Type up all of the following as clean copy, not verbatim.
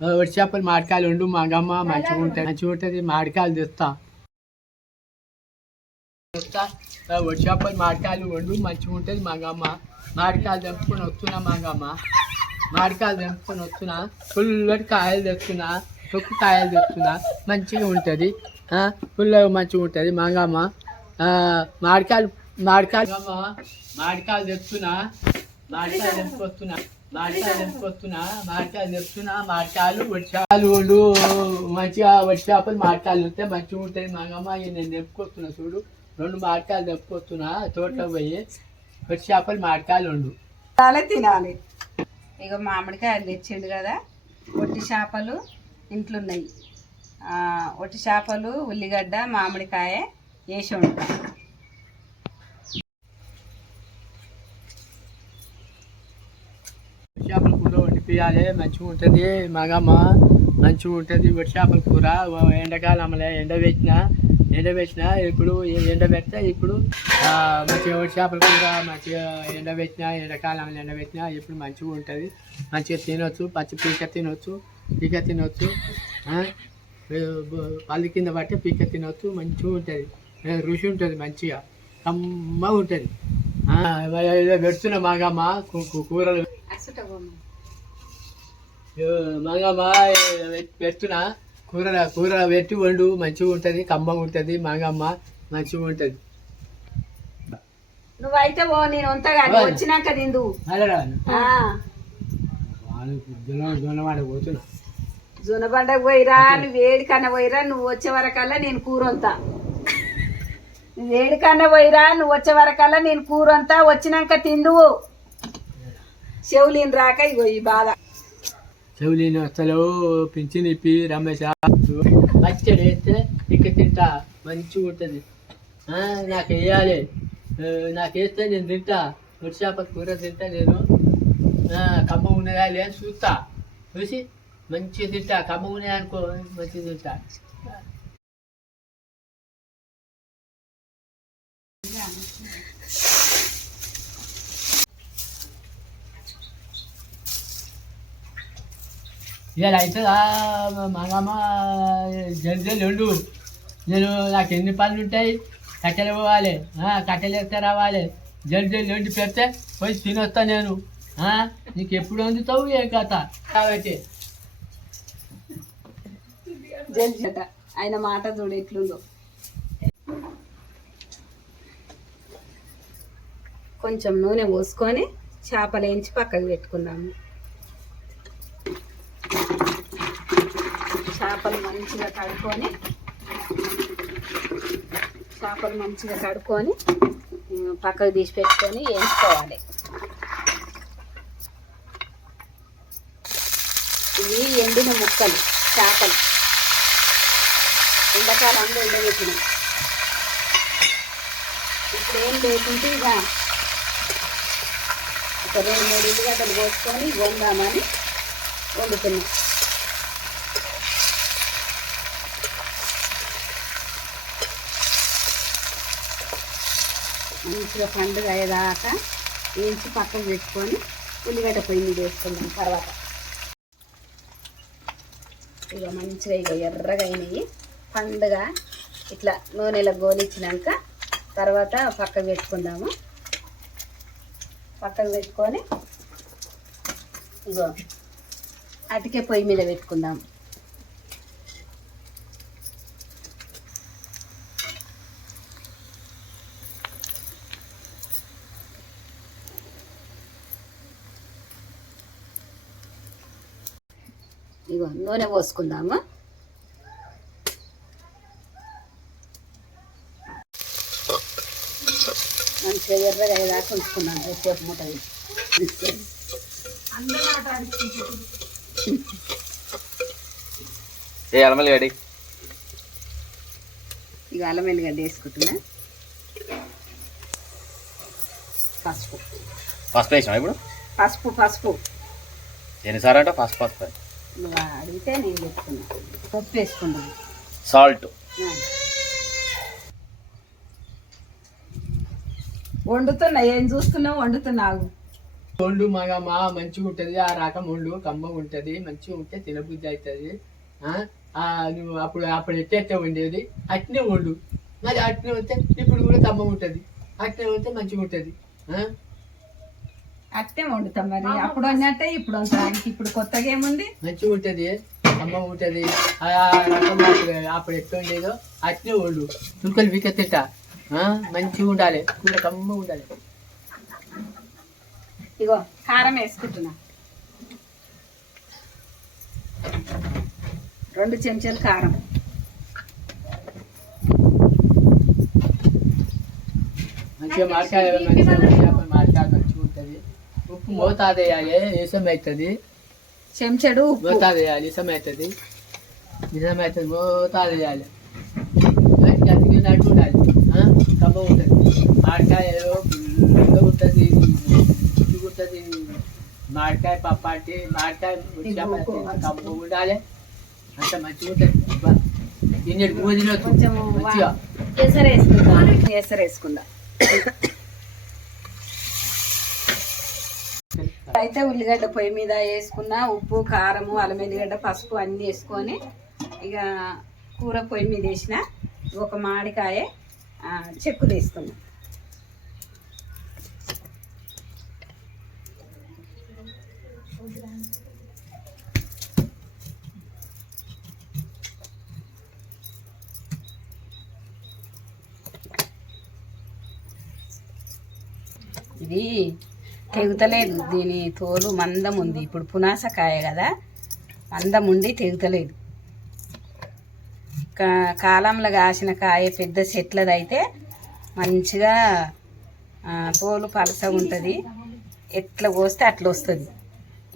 వట్టి చేపలు మామిడికాయలు వండు మాగమ్మ మంచిగా ఉంటుంది మామిడికాయలు తెస్తా వట్టి చేపలు మామిడికాయలు వండు మంచిగా ఉంటుంది మాగమ్మ మామిడికాయలు తెంపుకొని వస్తున్నా మాగమ్మ మామిడికాయలు తెంపుకొని వస్తున్నా పుల్లటి కాయలు తెస్తున్నా తొక్కు కాయలు తెస్తున్నా మంచిగా ఉంటుంది పుల్లగా మంచిగా ఉంటుంది మాగమ్మ మామిడికాయలు మామిడికాయలు తెస్తున్నా మామిడికాయలు తెంపుకొస్తున్నా మామిడికాయలు వడిచాలు వండు మంచిగా వడి చేపలు మామిడికాయలు వస్తే మంచిగా ఉంటుంది మాగమ్మ నేను తెంపుకొస్తున్నా చూడు 2 మామిడికాయలు తెంపుకొస్తున్నా తోటలో పోయి వడి చేపలు మామిడికాయలు వండు తినాలి. ఇక మామిడికాయలు తెచ్చిండు కదా, వట్టి చేపలు ఇంట్లో ఉన్నాయి. వట్టి చేపలు ఉల్లిగడ్డ మామిడికాయ వేసి వండుతా. చేపల కూర వండిపియాలి మంచిగా ఉంటుంది మాగమ్మ మంచిగా ఉంటుంది వట్టి చేపల కూర ఎండాకాలంలో ఎండబెట్టిన ఇప్పుడు ఎండబెడితే ఇప్పుడు మంచిగా వట్టి చేపల కూర మంచిగా ఎండబెట్టిన ఎండాకాలంలో ఎండబెట్టినా ఇప్పుడు మంచిగా ఉంటుంది మంచిగా తినొచ్చు పచ్చి పీక తినొచ్చు పల్లి కింద పట్టి పీక తినొచ్చు మంచిగా ఉంటుంది రుచి ఉంటుంది మంచిగా కమ్మగా ఉంటుంది పెడుతున్నా మాగమ్మ కూరలు మాగమ్మ పెడుతున్నా కూర పెట్టి వండు మంచిగా ఉంటుంది కమ్మగా ఉంటుంది మాగమ్మ మంచిగా ఉంటుంది. నువ్వైతే నేను వచ్చినాక తిందు పోతున్నా జొన్నబండకు పోయిరా నువ్వు వేడి కన్నా పోయిరా నువ్వు వచ్చే వరకల్లా నేను కూరంతా వేడి కన్నా పోయిరా నువ్వు వచ్చే వరకల్లా నేను కూరంతా వచ్చినాక తిందువు. చెవులీని రాక ఇగో ఈ బాధ చెవులీని అసలు పింఛన్ ఇప్పి రమేష్ పచ్చడి వేస్తే ఇక తింటా మంచిగా ఉంటుంది నాకు వేయాలి నాకు వేస్తే నేను తింటా వట్టి చేపల కూర తింటా నేను కమ్మ ఉన్నదా లేని చూస్తా చూసి మంచిగా తింటా కమ్మ ఉన్నాయా అనుకో మంచిగా తింటా. ఇలా అవుతుందా మాగమ్మ జల్దీ వండు నేను నాకు ఎన్ని పనులు ఉంటాయి కట్టెలు పోవాలి కట్టెలు ఎత్తే రావాలి జల్దీ వండి పెడితే పోయి తినొస్తా నేను నీకు ఎప్పుడు వండుతావు ఏ కథ కాబట్టి జల్దీ ఆయన మాట చూడు ఎట్లుందో. కొంచెం నూనె పోసుకొని చేపలు వేయించి పక్కకు పెట్టుకున్నాము. చేపలు మంచిగా కడుక్కొని పక్కకు తీసి పెట్టుకొని వేయించుకోవాలి. ఇవి ఎండిన ముక్కలు చేపలు ఎండాకాలంలో ఎండబెట్టినాం. ఇప్పుడు ఏం లేకుంటే ఇక ఒక 2-3 ఉల్లిగడ్డలు పోసుకొని వండామని వండుతున్నాం. మంచిగా పండుగ అయ్యేదాకా వేయించి పక్కకు పెట్టుకొని ఉల్లిగడ్డ పొయ్యి మీద వేసుకుందాం. తర్వాత ఇక మంచిగా ఇక ఎర్రగా అయినాయి పండుగ ఇట్లా నూనెలో గోలిచ్చినాక తర్వాత పక్కకు పెట్టుకుందాము. పక్కకు పెట్టుకొని ఇగో అటుకే పొయ్యి మీద పెట్టుకుందాము. ఇగో నూనె పోసుకుందాము. మంచిగా ఎర్రగా అయ్యేదాకా ఉంచుకున్నాను. రేపు మూట అల్లమల్లిగడ్డ ఇక అల్లమల్లిగడ్డ వేసుకుంటున్నా. పసుపు వేసినా ఇప్పుడు పసుపు ఎన్నిసార్లు అంటే పసుపు నువ్వు అడిగితే నేను చెప్తున్నా. పప్పు వేసుకున్నాను. సాల్ట్ వండుతున్నా. ఏం చూస్తున్నావు? వండుతున్నావు. వండు మా మంచిగా ఉంటుంది, ఆ రకం వండు కమ్మగా ఉంటుంది, మంచిగా ఉంటే తినబుద్ధి అవుతుంది. నువ్వు అప్పుడు ఎట్టే ఉండేది అట్నే వండు, మరి అట్నే వస్తే ఇప్పుడు కూడా కమ్మగా ఉంటుంది, అట్నే వస్తే మంచిగా ఉంటుంది. అట్టే వండుతాం మరి, అప్పుడు అన్నట్టే ఇప్పుడు వండడానికి. ఇప్పుడు కొత్తగా ఏముంది, మంచిగా ఉంటుంది, కమ్మగా ఉంటుంది. ఆ రకం అప్పుడు ఎట్లా ఉండేదో అట్నే వండు, చుక్కలు వీక తింటా. మంచిగా ఉండాలి, కూర కమ్మగా ఉండాలి. ఇగో కారం వేసుకుంటున్నా, 2 చెంచాలు కారం, మంచిగా మాట్లాడే మాట్లాడి మంచిగా ఉంటుంది. ఉప్పు మోతాదు వేయాలి, ఇసం అవుతుంది. చెంచాడు మోతాదు వేయాలి, ఇసం అవుతుంది. మోతాదు వేయాలి, నట్టు ఉండాలి, కమ్మ ఉంటుంది. మామిడికాయ పుల్లగా ఉంటుంది, ఉంటుంది. మామిడికాయ పప్పు అంటే మామిడికాయ కమ్మ ఉండాలి, అంత మంచిగా ఉంటుంది. దీన్ని కొంచెం మంచిగా ఎసరు వేసుకుందాం. ఎసరు వేసుకుందాం. అయితే ఉల్లిగడ్డ పొయ్యి మీద వేసుకున్న, ఉప్పు కారము అల్లం ఎల్లిగడ్డ పసుపు అన్నీ వేసుకొని ఇక కూర పొయ్యి మీద వేసిన, ఒక మామిడికాయ చెక్కు తీసుకున్నాం. ఇది తెగుతలేదు, దీని తోలు మందం ఉంది. ఇప్పుడు పునాసకాయ కదా, మందం ఉండి తెగుతలేదు. కాలంలో కాసిన కాయ పెద్ద చెట్లదైతే మంచిగా తోలు పలసగా ఉంటుంది, ఎట్లా కోస్తే అట్లా వస్తుంది.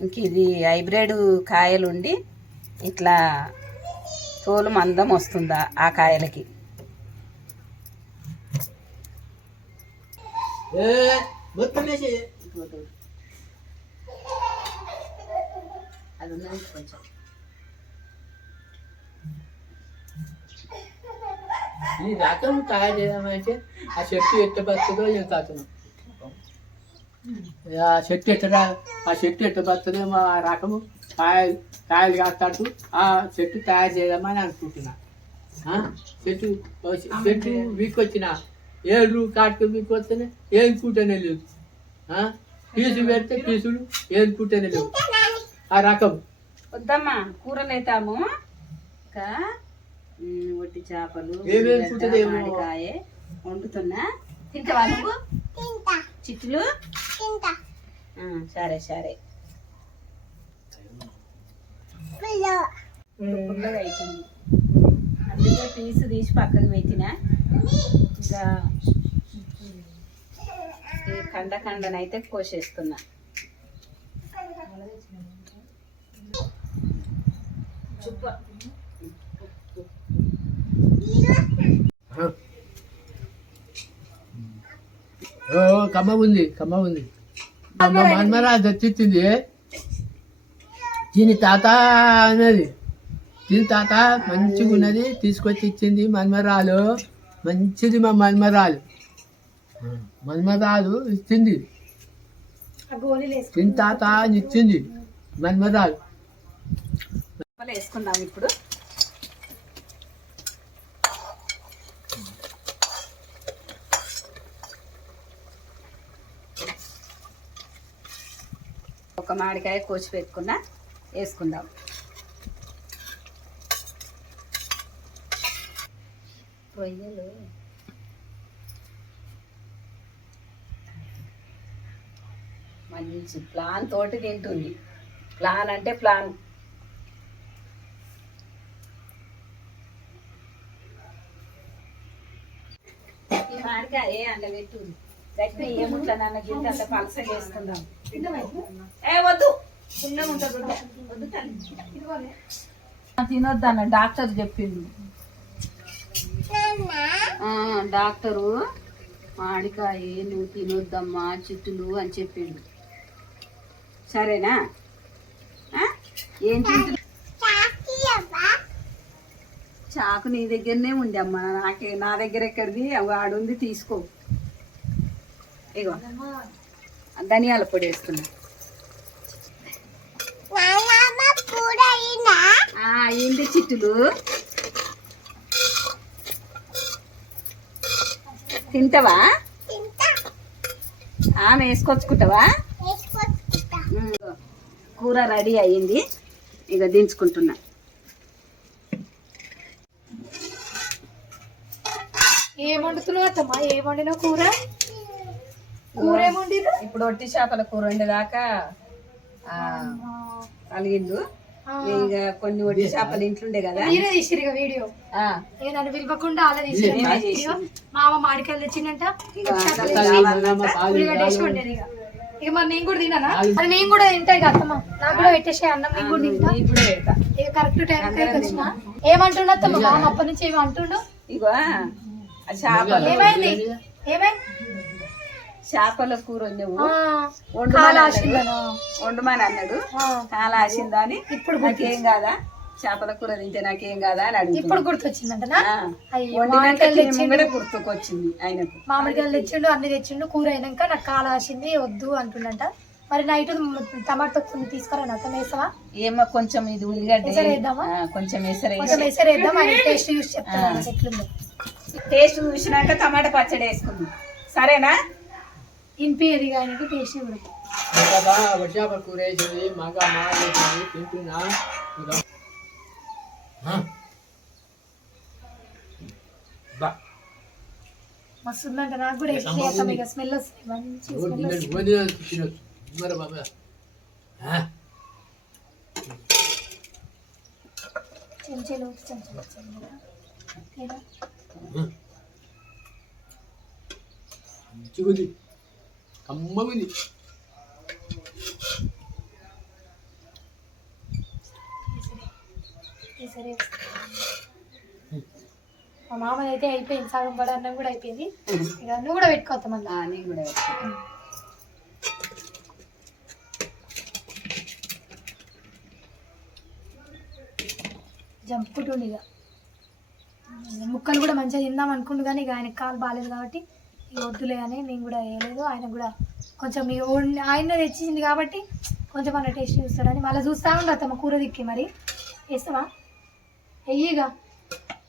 ఇంక ఇది హైబ్రిడ్ కాయలుండి ఇట్లా తోలు మందం వస్తుందా ఆ కాయలకి. మొత్తం వేసి అది ఉన్నది కొంచెం ఈ రకం తయారు చేయడమంటే ఆ చెట్టు ఎట్ట బతుందో నేను తాతున్నాం. ఆ చెట్టు ఎట్ట బతుందేమో ఆ రకము కాయలు కాస్తాడు, ఆ చెట్టు తయారు చేయదామని అనుకుంటున్నా. చెట్టు వీకొచ్చిన 7 కాటుకు వీకొస్తేనే ఏం కూటనే లేదు, పీసులు పెడితే పీసులు ఏం కూటనే లేవు, ఆ రకం. వద్దమ్మా కూరలు అవుతాము. ఇంకా వట్టి చేపలు మామిడికాయ వండుతున్నా, తింటావా నువ్వు చిట్టులు? సరే సరే. పుల్లగా అవుతుంది, అందుకే పీసు తీసి పక్కకు పెట్టిన. ఇంకా ఈ కండనైతే కోసేస్తున్నా. కమ్మ ఉంది, మన్మరా తెచ్చింది. దీని తాత అన్నది, దీని తాత మంచిగా ఉన్నది తీసుకొచ్చి ఇచ్చింది మన్మరాలు. మంచిది మా మన్మరాలు ఇచ్చింది, దీని తాత ఇచ్చింది మన్మరాలు. వేసుకుందాం ఇప్పుడు. ఒక మామిడికాయ కోసి పెట్టుకున్నా, వేసుకుందాం. రొయ్యలు మంచి ప్లాన్ తోటి తింటుంది. ప్లాన్ అంటే ప్లాన్. ఈ మామిడికాయ అందులో పెట్టుంది గట్టి ఏముట్లా నాన్న గింత అంత పలస చేసుకుందాం. వద్దు చిన్నగా ఉంటుంది, వద్దు తినొద్దన్న డాక్టర్ చెప్పిండు. డాక్టరు మామిడికాయ నువ్వు తినొద్దమ్మా చిట్టులు అని చెప్పిండు. సరేనా? ఏం తింటు? చాకు నీ దగ్గరనే ఉంది అమ్మా, నా దగ్గర ఎక్కడిది? ఆడుంది తీసుకో. ఇగో ధనియాల పొడి వేస్తున్నా. ఏంటి చిట్టులు తింటావా? ఆమె వేసుకొచ్చుకుంటావా? కూర రెడీ అయ్యింది, ఇక దించుకుంటున్నా. ఏం వండుతున్నావు అత్తమ్మా? ఏం వండినావు కూర? కూర ఏముండిరు? ఇప్పుడు ఒట్టి చేపల కూర వండేదాకా అలిగిండు. ఇక కొన్ని ఒట్టి చేపలు ఇంట్లుండే కదా, మీరే తీసిరు వీడియో. నన్ను పిలవకుండా అలా తీసిరు. మా అమ్మ మామిడికాయలు తెచ్చిందంట, ఉల్లిగడ్డ వేసి వండేది. ఇక మరి నేను కూడా తిన్నానా? అది నేను కూడా తింటా. ఇక అత్తమ్మ నాకు కూడా పెట్టేసే అన్నం, నేను కూడా తింటా. ఇక కరెక్ట్ టైం వచ్చిన. ఏమంటుండ అత్తమ్మ? మా అమ్మ అప్పటి నుంచి ఏమి అంటుండు? ఇగో ఏమైంది? ఏమైంది? చేపల కూర వండమని అన్నాడు. కాల ఆసిందా అని. ఇప్పుడు నాకేం కాదా చేపల కూర తింటే నాకేం కాదా అని అడిగి ఇప్పుడు గుర్తొచ్చిందంట. గుర్తుకొచ్చింది ఆయనకు. మామిడికాయలు తెచ్చిండు, అన్ని తెచ్చిండు. కూర అయినాక నాకు కాల ఆసింది వద్దు అంటుండంట. మరి నైట్ టమాటో తీసుకురా అత్తం వేసావా? ఏమో కొంచెం ఇది ఉల్లిగడ్డ వేద్దామా? కొంచెం వేసేద్దాం. ఆయన టేస్ట్ చూసి చెప్తాను ఎట్లుందో. టేస్ట్ చూసినాక టమాటా పచ్చడి వేసుకుందాం, సరేనా? ఇంపేది ఆయనకి టేస్ట్ కూడా. చేపల కూర వేసింది, మగా మారేసింది, తింటున్నా. మస్తు ఉందంట. నాకు కూడా వేస్తాం. ఇక స్మెల్ వస్తుంది, మంచి స్మెల్ వస్తుంది. చెంచాలు మంచిగుంది, కమ్మగుంది. సరే, మా మామది అయితే అయిపోయింది, సగం పడ అన్నం కూడా అయిపోయింది. ఇక అన్నం కూడా పెట్టుకోవద్దాం మళ్ళీ. నేను కూడా పెట్టుకుంటాను. జంపుకుంటుండే. ఇక ముక్కలు కూడా మంచిగా తిందాం అనుకుంటు, కానీ ఇక ఆయనకు కాలు బాగాలేదు కాబట్టి ఇక వద్దులే అని నేను కూడా వేయలేదు. ఆయన కూడా కొంచెం ఆయన తెచ్చింది కాబట్టి కొంచెం అన్న టేస్ట్ చూస్తాడని మళ్ళీ చూస్తూ ఉండదు తమ కూర దిక్కి. మరి వేస్తావా? వెయ్యిగా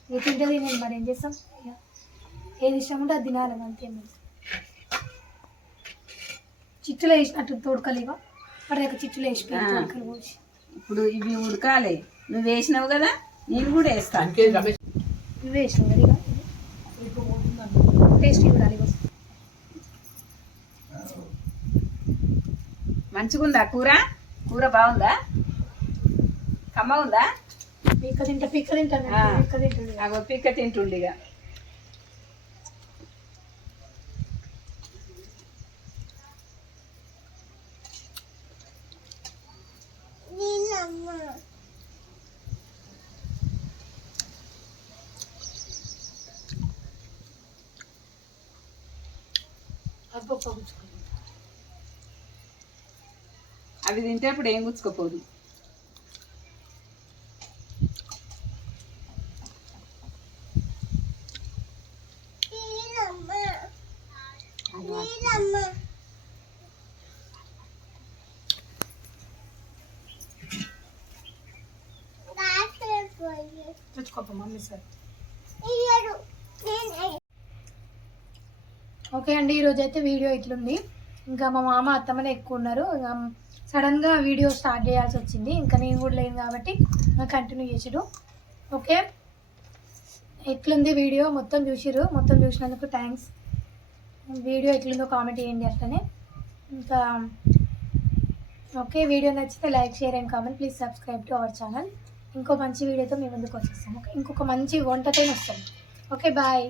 ఇక తింటుంది. నేను మరి ఏం చేస్తాం, ఇక ఏది ఇష్టం ఉంటే అది తినాలని అంతే. మరి చిట్టులో వేసినట్టు తోడుకలు ఇవ్వ మరి దగ్గర చిట్టులో వేసి తోడుకలు పోసి. ఇప్పుడు ఇవి ఉడకాలి, నువ్వు వేసినావు కదా, నేను కూడా వేస్తాను. నువ్వు వేసినావు కదా, ఇక టేస్ట్ చూడాలి. మంచిగుందా కూర? కూర బాగుందా? కమ్మ ఉందా? పిక్క తింటాను. అగో పిక్క తింటుండిగా. అవి తింటే ఇప్పుడు ఏం గుచ్చుకోపోదు. ఓకే అండి, ఈరోజు అయితే వీడియో ఇట్లుంది. ఇంకా మా మామ అత్తమ్మనే ఎక్కువ ఉన్నారు. సడన్గా వీడియో స్టార్ట్ చేయాల్సి వచ్చింది. ఇంకా నేను కూడా లేను కాబట్టి కంటిన్యూ చేసుడు. ఓకే, ఎట్లుంది వీడియో మొత్తం చూసిరు. మొత్తం చూసినందుకు థ్యాంక్స్. వీడియో ఎట్లుందో కామెంట్ చేయండి అట్లనే. ఇంకా ఓకే, వీడియో నచ్చితే like, share and comment. Please subscribe to our channel. ఇంకో మంచి వీడియోతో మీ ముందుకు వచ్చేస్తాం. ఓకే, ఇంకొక మంచి వంటతో వస్తాం. Okay, bye.